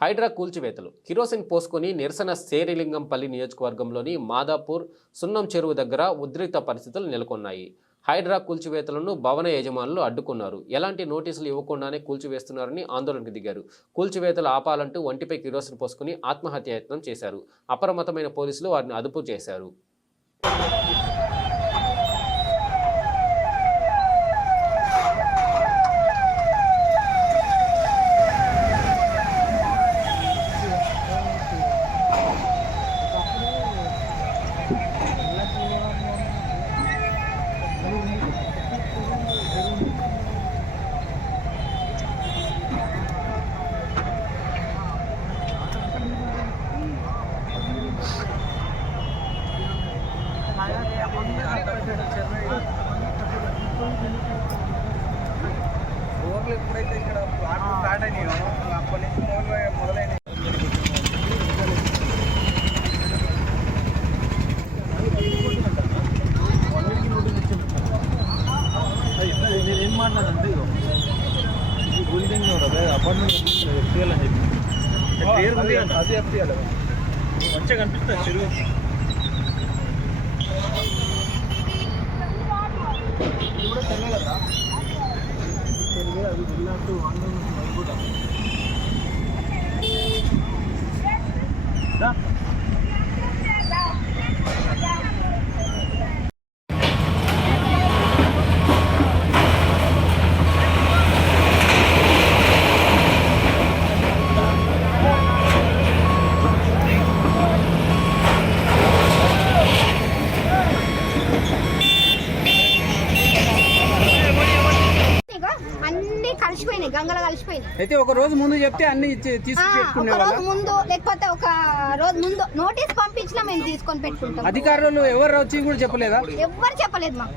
హైడ్రా కూల్చివేతలు. కిరోసిన్ పోసుకుని నిరసన శేరిలింగంపల్లి నియోజకవర్గంలోని మాదాపూర్ సున్నం చెరువు దగ్గర ఉద్రిక్త పరిస్థితులు నెలకొన్నాయి. హైడ్రా కూల్చివేతలను భవన యజమానులు అడ్డుకున్నారు. ఎలాంటి నోటీసులు ఇవ్వకుండానే కూల్చివేస్తున్నారని ఆందోళనకు దిగారు. కూల్చివేతలు ఆపాలంటూ ఒంటిపై కిరోసిన్ పోసుకుని ఆత్మహత్య యత్నం చేశారు. అప్రమత్తమైన పోలీసులు వారిని అదుపు చేశారు. ఊర్లు ఎప్పుడైతే ఇక్కడ ప్లాట్లు స్టార్ట్ అయినాయో అప్పటి నుంచి మొదలు మొదలైనవి ఏం మాట్లాడంటే ఈ బిల్డింగ్ అపార్ట్మెంట్ ఎఫ్టీఎల్ అని చెప్పి పేరు ఉంది అంట అది ఎఫ్టీఎల్ మంచిగా కనిపిస్తుంది చెరువు కూడా అది వంద కూడా అయితే ఒక రోజు ముందు చెప్తే అన్ని ఇచ్చి తీసి ఆ, పెట్టుకునే ఒక వాళ్ళ రోజు ముందు లేకపోతే ఒక రోజు ముందు నోటీస్ పంపించినా మేము తీసుకొని పెట్టుకుంటాం. అధికారులు ఎవరు వచ్చి కూడా చెప్పలేదా? ఎవ్వరు చెప్పలేదు మాకు.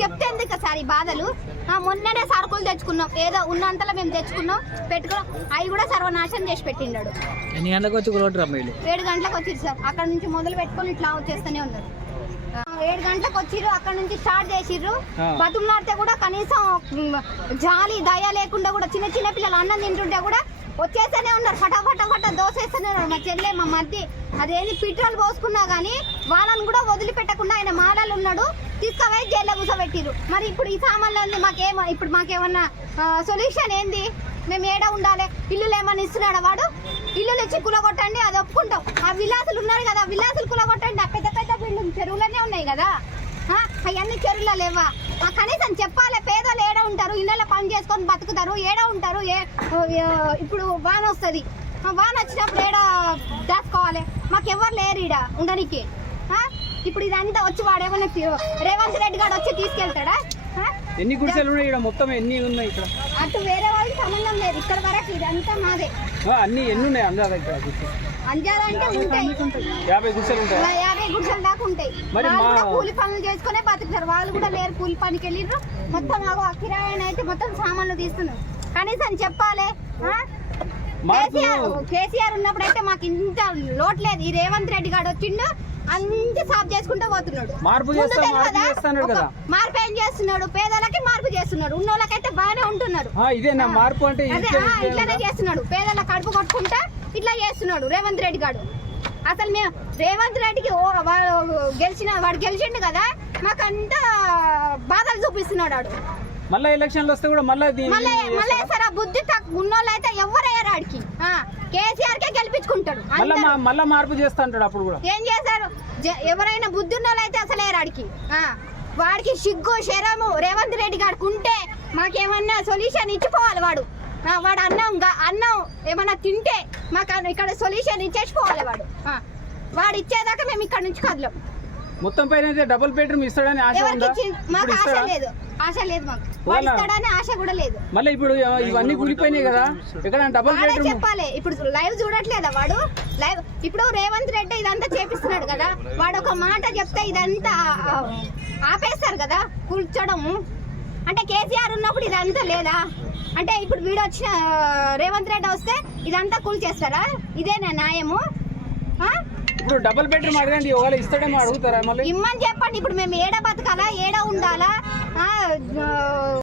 చెప్తే ఎందుకు సార్ ఈ బాధలు? ఆ, మొన్ననే సరుకులు తెచ్చుకున్నాం. ఏదో ఉన్నంతలో మేము తెచ్చుకున్నాం పెట్టుకున్నాం. అవి కూడా సర్వనాశనం చేసి పెట్టిండాడు. ఎన్ని గంటలకు వచ్చి ఏడు గంటలకు వచ్చిరు సార్. అక్కడ నుంచి మొదలు పెట్టుకొని ఇట్లా వచ్చేస్తూనే ఉన్నారు. ఏడు గంటలకు వచ్చిర్రు అక్కడ నుంచి స్టార్ట్ చేసిర్రు. బతుకులాడితే కూడా కనీసం జాలి దయ లేకుండా కూడా చిన్న చిన్న పిల్లలు అన్నం తింటుంటే కూడా వచ్చేస్తూనే ఉన్నారు. ఫటా ఫటా ఫటా దోసేస్తూనే ఉన్నారు. మా చెల్లె మా మధ్య అదేంది పెట్రోల్ పోసుకున్నా గానీ వాళ్ళని కూడా వదిలిపెట్టకుండా ఆయన మాలలు ఉన్నాడు. తీసుకుపోయి జైల్లో కూర్చోబెట్టిర్రు మరి ఇప్పుడు ఈ సామాన్లు ఉంది మాకేమో ఇప్పుడు మాకేమన్నా సొల్యూషన్ ఏంది? మేము ఏడ ఉండాలి? ఇల్లులు ఏమన్నా ఇస్తున్నాడా వాడు? ఇల్లులు ఇచ్చి కులగొట్టండి అది ఒప్పుకుంటాం. ఆ విలాసులు ఉన్నారు కదా ఆ విలాసులు కులగొట్టండి. ఆ పెద్ద పెద్ద బిల్డింగ్ చెరువులనే ఉన్నాయి కదా. అవన్నీ చెరువులో లేవా? ఆ కనీసం చెప్పాలి పేదలు ఏడ ఉంటారు? ఇళ్ళ పని చేసుకొని బతుకుతారు ఏడ ఉంటారు? ఏ ఇప్పుడు వాన వస్తుంది. వాన వచ్చినప్పుడు ఏడ దాచుకోవాలి? మాకు ఎవరు లేరు ఈడ ఉండడానికి ఇప్పుడు ఇదంతా వచ్చి వాడేమన్నా తీ- రేవంత్ రెడ్డి గారు వచ్చి తీసుకెళ్తాడా? ఎన్ని గుడిసెలు ఉన్నాయి ఇక్కడ మొత్తం ఎన్ని ఉన్నాయి ఇక్కడ? అటు వేరే వాళ్ళకి సంబంధం లేదు. ఇక్కడ వరకు ఇదంతా మాదే. అన్ని ఎన్ని ఉన్నాయి అందాజ ఇక్కడ? అంజాలు అంటే ఉంటాయి. యాభై గుడిసెలు ఉంటాయి? ఇలా యాభై గుడిసెల దాకా ఉంటాయి. మరి వాళ్ళు మా- కూడా కూలి పనులు చేసుకునే బతుకుతారు. వాళ్ళు కూడా లేరు కూలి పనికి వెళ్ళిర్రు. మొత్తం మాకు ఆ కిరాయిని అయితే మొత్తం సామాన్లు తీస్తున్నారు. కనీసం చెప్పాలి ఆ? మార్పు- కేసీఆర్ కేసీఆర్ ఉన్నప్పుడు అయితే మాకు ఇంత లోటు లేదు. ఈ రేవంత్ రెడ్డి గారు వచ్చిండు అంత సాఫ్ చేసుకుంటూ పోతున్నాడు. మార్పు మార్పు ఏం చేస్తున్నాడు? పేదలకి మార్పు చేస్తున్నాడు. ఉన్నోళ్ళకైతే బాగానే ఉంటున్నారు. ఇదేనా? మార్పు అంటే ఇట్లానే? చేస్తున్నాడు. పేదల కడుపు కొట్టుకుంటా ఇట్లా చేస్తున్నాడు రేవంత్ రెడ్డి గారు అసలు మేము రేవంత్ రెడ్డికి గెలిచిన వాడు గెలిచిండు కదా మాకంతా బాధలు చూపిస్తున్నాడు వాడు మళ్ళా ఎలక్షన్లు వస్తే కూడా మళ్ళీ మళ్ళీ మళ్ళీ? సరే బుద్ధి ఉన్నోళ్ళు అయితే ఎవరయ్యారు ఆడికి. కేసీఆర్ గెలిపించుకుంటాడు మళ్ళా మార్పు చేస్తా అంటాడు అప్పుడు కూడా. ఏం చేశారు? జ- ఎవరైనా బుద్ధి ఉన్నోళ్ళు అయితే అసలే ఆడికి ఆ, వాడికి సిగ్గు శరము రేవంత్ రెడ్డి గారికి ఉంటే మాకేమన్నా సొల్యూషన్ ఇచ్చిపోవాలి వాడు. వాడు అన్నం అన్నం ఏమన్నా తింటే మాకు ఇక్కడ సొల్యూషన్ ఇచ్చేసిపోవాలి వాడు. వాడు ఇచ్చేదాకా మేము ఇక్కడ నుంచి కదలం. మొత్తం పైన అయితే డబుల్ బెడ్రూమ్ ఇస్తాడని ఆశ ఉందా? మాకు ఆశ లేదు. ఆశ లేదు మాకు. వాడు వాళ్ళ- ఇస్తాడని ఆశ కూడా లేదు. మళ్ళీ ఇప్పుడు ఇవన్నీ కూలిపోయినాయి కదా? ఎక్కడ డబుల్ వాడే బెడ్రూమ్ చెప్పాలి. ఇప్పుడు లైవ్ చూడట్లేదా వాడు? లైవ్ ఇప్పుడు రేవంత్ రెడ్డి ఇదంతా చేపిస్తున్నాడు కదా? వాడు ఒక మాట చెప్తే ఇదంతా ఆ, ఆపేస్తారు కదా? కూర్చోడము అంటే కేసీఆర్ ఉన్నప్పుడు ఇదంతా లేదా? అంటే ఇప్పుడు వీడు వచ్చిన ఆ, రేవంత్ రెడ్డి వస్తే ఇదంతా కూల్ చేస్తారా ఇదేనా న్యాయము? ఆ? ఇప్పుడు డబుల్ బెడ్రూమ్ అడగండి ఒకవేళ ఇస్తాడేమో అడుగుతారా మళ్ళీ? ఇమ్మని చెప్పండి ఇప్పుడు మేము ఏడ బతకాలా ఏడ ఉండాలా?